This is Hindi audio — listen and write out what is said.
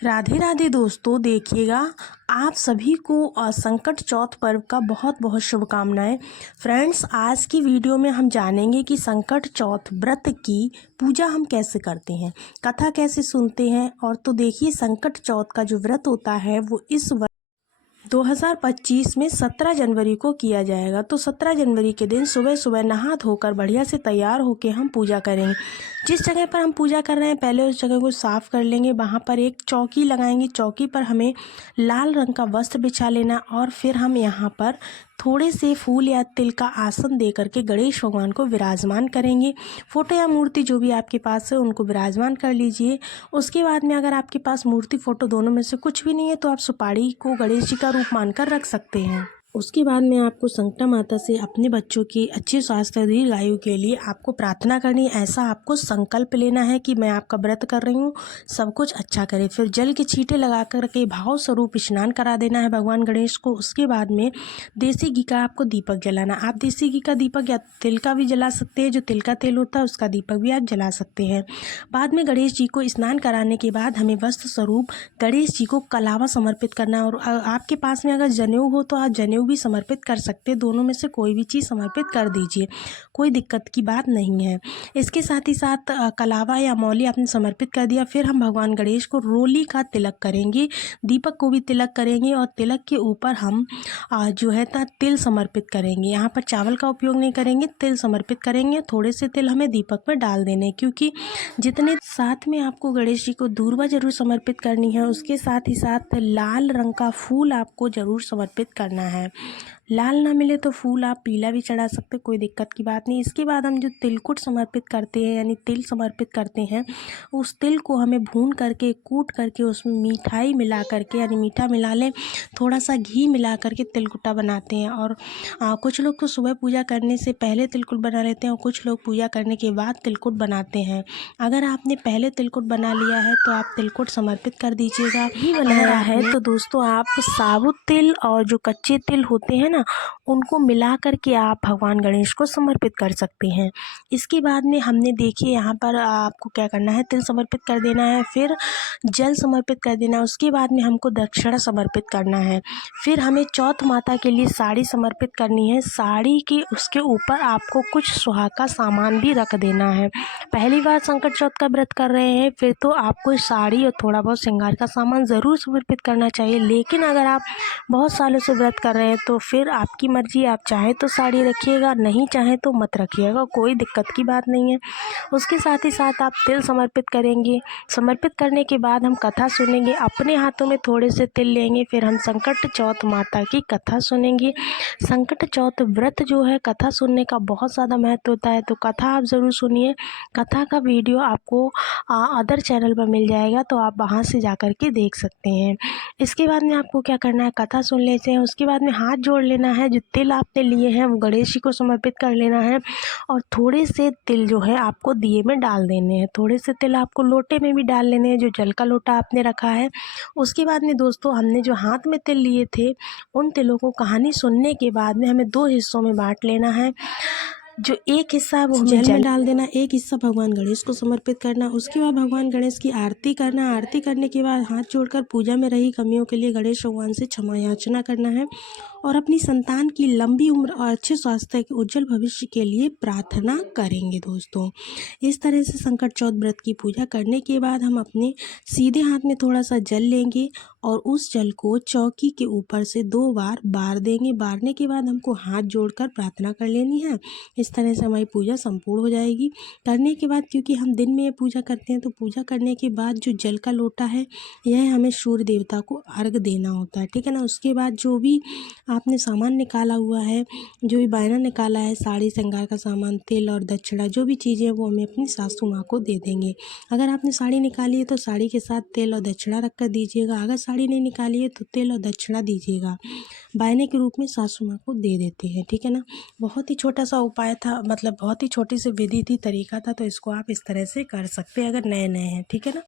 राधे राधे दोस्तों, देखिएगा आप सभी को संकट चौथ पर्व का बहुत बहुत शुभकामनाएं। फ्रेंड्स, आज की वीडियो में हम जानेंगे कि संकट चौथ व्रत की पूजा हम कैसे करते हैं, कथा कैसे सुनते हैं। और तो देखिए, संकट चौथ का जो व्रत होता है वो इस 2025 में 17 जनवरी को किया जाएगा। तो 17 जनवरी के दिन सुबह सुबह नहा धोकर बढ़िया से तैयार होकर हम पूजा करेंगे। जिस जगह पर हम पूजा कर रहे हैं पहले उस जगह को साफ़ कर लेंगे। वहाँ पर एक चौकी लगाएंगे। चौकी पर हमें लाल रंग का वस्त्र बिछा लेना और फिर हम यहाँ पर थोड़े से फूल या तिल का आसन दे करके गणेश भगवान को विराजमान करेंगे। फोटो या मूर्ति जो भी आपके पास है उनको विराजमान कर लीजिए। उसके बाद में अगर आपके पास मूर्ति फोटो दोनों में से कुछ भी नहीं है तो आप सुपारी को गणेश जी का रूप मानकर रख सकते हैं। उसके बाद में आपको संकटा माता से अपने बच्चों की अच्छी स्वास्थ्य दीर्घायु के लिए आपको प्रार्थना करनी है। ऐसा आपको संकल्प लेना है कि मैं आपका व्रत कर रही हूँ, सब कुछ अच्छा करे। फिर जल के छींटे लगा कर के भाव स्वरूप स्नान करा देना है भगवान गणेश को। उसके बाद में देसी घी का आपको दीपक जलाना। आप देसी घी का दीपक या तिल का भी जला सकते हैं, जो तिल का तेल होता है उसका दीपक भी आप जला सकते हैं। बाद में गणेश जी को स्नान कराने के बाद हमें वस्त्र स्वरूप गणेश जी को कलावा समर्पित करना। और आपके पास में अगर जनेऊ हो तो आप जनेऊ भी समर्पित कर सकते हैं। दोनों में से कोई भी चीज़ समर्पित कर दीजिए, कोई दिक्कत की बात नहीं है। इसके साथ ही साथ कलावा या मौली आपने समर्पित कर दिया। फिर हम भगवान गणेश को रोली का तिलक करेंगे, दीपक को भी तिलक करेंगे और तिलक के ऊपर हम जो है तिल समर्पित करेंगे। यहाँ पर चावल का उपयोग नहीं करेंगे, तिल समर्पित करेंगे। थोड़े से तिल हमें दीपक में डाल देने, क्योंकि जितने साथ में आपको गणेश जी को दूर्वा जरूर समर्पित करनी है। उसके साथ ही साथ लाल रंग का फूल आपको जरूर समर्पित करना है। लाल ना मिले तो फूल आप पीला भी चढ़ा सकते, कोई दिक्कत की बात नहीं। इसके बाद हम जो तिलकुट समर्पित करते हैं यानी तिल समर्पित करते हैं, उस तिल को हमें भून करके कूट करके उसमें मिठाई मिला करके यानी मीठा मिला लें, थोड़ा सा घी मिला करके तिलकुटा बनाते हैं। और कुछ लोग तो सुबह पूजा करने से पहले तिलकुट बना लेते हैं और कुछ लोग पूजा करने के बाद तिलकुट बनाते हैं। अगर आपने पहले तिलकुट बना लिया है तो आप तिलकुट समर्पित कर दीजिएगा। घी बनाया है तो दोस्तों आप साबुत तिल और जो कच्चे तिल होते हैं ना, उनको मिला करके आप भगवान गणेश को समर्पित कर सकते हैं। इसके बाद में हमने देखिए यहाँ पर आपको क्या करना है, तिल समर्पित कर देना है, फिर जल समर्पित कर देना है। उसके बाद में हमको दक्षिणा समर्पित करना है। फिर हमें चौथ माता के लिए साड़ी समर्पित करनी है। साड़ी के उसके ऊपर आपको कुछ सुहाग का सामान भी रख देना है। पहली बार संकट चौथ का व्रत कर रहे हैं फिर तो आपको साड़ी और थोड़ा बहुत श्रृंगार का सामान ज़रूर समर्पित करना चाहिए। लेकिन अगर आप बहुत सालों से व्रत कर रहे हैं तो फिर आपकी मर्जी, आप चाहे तो साड़ी रखिएगा, नहीं चाहे तो मत रखिएगा, कोई दिक्कत की बात नहीं है। उसके साथ ही साथ आप तिल समर्पित करेंगे। समर्पित करने के बाद हम कथा सुनेंगे। अपने हाथों में थोड़े से तिल लेंगे, फिर हम संकट चौथ माता की कथा सुनेंगे। संकट चौथ व्रत जो है, कथा सुनने का बहुत ज़्यादा महत्व होता है, तो कथा आप ज़रूर सुनिए। कथा का वीडियो आपको अदर चैनल पर मिल जाएगा, तो आप वहाँ से जा कर के देख सकते हैं। इसके बाद में आपको क्या करना है, कथा सुन लेते हैं। उसके बाद में हाथ जोड़ लेना है, जो तिल आपने लिए हैं वो गणेश जी को समर्पित कर लेना है और थोड़े से तिल जो है आपको दिए में डाल देने हैं। थोड़े से तिल आपको लोटे में भी डाल लेने हैं, जो जल का लोटा आपने रखा है। उसके बाद में दोस्तों हमने जो हाथ में तिल लिए थे, उन तिलों को कहानी सुनने के बाद में हमें 2 हिस्सों में बांट लेना है। जो एक हिस्सा है वो हमें जल में डाल देना, एक हिस्सा भगवान गणेश को समर्पित करना। उसके बाद भगवान गणेश की आरती करना। आरती करने के बाद हाथ जोड़कर पूजा में रही कमियों के लिए गणेश भगवान से क्षमा याचना करना है और अपनी संतान की लंबी उम्र और अच्छे स्वास्थ्य के उज्जवल भविष्य के लिए प्रार्थना करेंगे। दोस्तों, इस तरह से संकट चौथ व्रत की पूजा करने के बाद हम अपने सीधे हाथ में थोड़ा सा जल लेंगे और उस जल को चौकी के ऊपर से 2 बार बार देंगे। बारने के बाद हमको हाथ जोड़कर प्रार्थना कर लेनी है। इस तरह से हमारी पूजा संपूर्ण हो जाएगी। करने के बाद, क्योंकि हम दिन में ये पूजा करते हैं, तो पूजा करने के बाद जो जल का लोटा है यह हमें सूर्य देवता को अर्घ देना होता है, ठीक है ना। उसके बाद जो भी आपने सामान निकाला हुआ है, जो भी बायना निकाला है, साड़ी श्रृंगार का सामान, तिल और दक्षिणा, जो भी चीज़ें वो हमें अपनी सासू माँ को दे देंगे। अगर आपने साड़ी निकाली है तो साड़ी के साथ तिल और दक्षिणा रख कर दीजिएगा। अगर साड़ी नहीं निकाली है तो तिल और दक्षिणा दीजिएगा, बायने के रूप में सासू माँ को दे देते हैं, ठीक है ना। बहुत ही छोटा सा उपाय था, मतलब बहुत ही छोटी सी विधि थी, तरीका था, तो इसको आप इस तरह से कर सकते हैं अगर नए नए हैं, ठीक है ना।